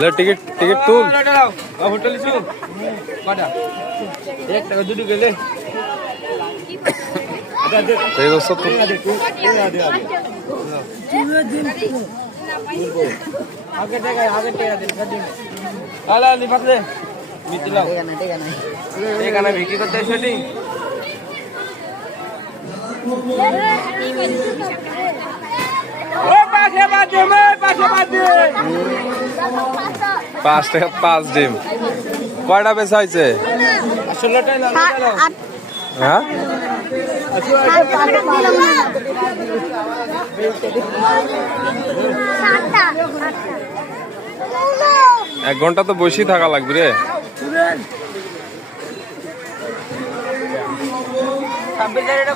ले ticket ticket तुल hotel issue कटा 1 টাকা 2 টাকা ले এই দোস্ত তো आगे टेका दिन आला लिफात ले मितिलाव टेका ना ভিকি করতে এসেলি ও পাশে বাজে মে পাশে বাজে 5 টাকা 5 ডিম কয়টা বেচা হইছে 16টাই না লাগালো হ্যাঁ এক ঘন্টা তো বসেই থাকা লাগবে রে এটা